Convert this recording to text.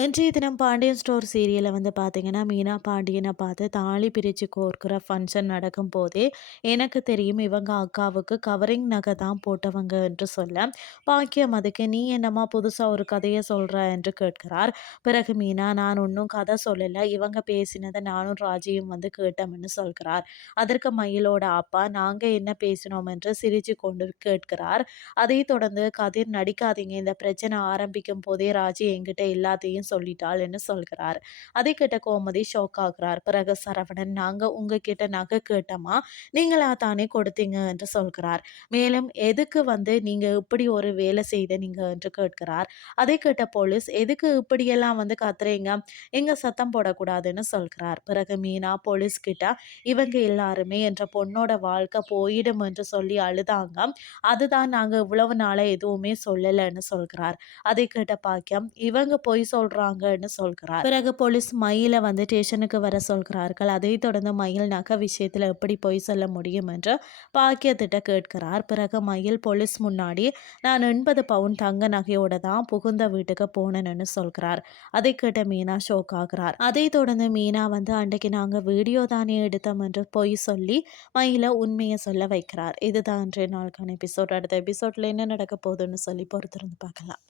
இன்றைய தினம் பாண்டியன் ஸ்டோர் சீரியலில் வந்து பார்த்தீங்கன்னா மீனா பாண்டியனை பார்த்து தாலி பிரித்து கோர்க்கிற ஃபங்க்ஷன் நடக்கும் போதே எனக்கு தெரியும் இவங்க அக்காவுக்கு கவரிங் நகை தான் போட்டவங்க என்று சொல்ல பாக்கியம் அதுக்கு நீ என்னம்மா புதுசாக ஒரு கதையை சொல்கிற என்று கேட்கிறார். பிறகு மீனா நான் ஒன்றும் கதை சொல்லலை. இவங்க பேசினதை நானும் ராஜியும் வந்து கேட்டோம்னு சொல்கிறார். அதற்கு மயிலோட அப்பா நாங்கள் என்ன பேசினோம்? என்று சிரித்து கொண்டு கேட்கிறார். அதை தொடர்ந்து கதிர் நடிக்காதீங்க. இந்த பிரச்சனை ஆரம்பிக்கும் போதே ராஜி எங்கிட்ட எல்லாத்தையும் சொல்லிட்டாள் என்று சொல்கிறார்? அதை கேட்ட கோமதி ஷோக் ஆகிறார். பிறகு சரவணன் நாங்க உங்ககிட்ட நகை கேட்டோமா? நீங்களா தானே கொடுத்தீங்க என்று சொல்கிறார். மேலும் எதுக்கு வந்து நீங்க இப்படி ஒரு வேலை செய்த நீங்க? என்று கேட்கிறார். அதை கேட்ட போலீஸ் எதுக்கு இப்படியெல்லாம் வந்து கத்துறீங்க? எங்க சத்தம் போடக்கூடாதுன்னு சொல்கிறார். பிறகு மீனா போலீஸ் கிட்ட இவங்க எல்லாருமே என்ற பொண்ணோட வாழ்க்கை போயிடும் என்று சொல்லி அழுதாங்க. அதுதான் நாங்க இவ்வளவு நாளை எதுவுமே சொல்லலைன்னு சொல்கிறார். அதை கேட்ட பாக்கியம் இவங்க பொய் சொல் சொல்றாங்கன்னு சொல்கிறார். பிறகு போலீஸ் மயில வந்து ஸ்டேஷனுக்கு வர சொல்கிறார்கள். அதை தொடர்ந்து மயில் நகை விஷயத்துல எப்படி பொய் சொல்ல முடியும் என்று பாக்கியத்திட்ட கேட்கிறார். பிறகு மயில் போலீஸ் முன்னாடி நான் எண்பது பவுன் தங்க நகையோட தான் புகுந்த வீட்டுக்கு போனேன்னு சொல்கிறார். அதை கேட்ட மீனா ஷோக் ஆகிறார். அதை தொடர்ந்து மீனா வந்து அன்றைக்கு நாங்கள் வீடியோ தானே எடுத்தோம் என்று பொய் சொல்லி மயில உண்மையை சொல்ல வைக்கிறார். இதுதான் அன்றைய நாளுக்கான எபிசோட். அடுத்த எபிசோட்ல என்ன நடக்க போகுதுன்னு சொல்லி பொறுத்திருந்து பார்க்கலாம்.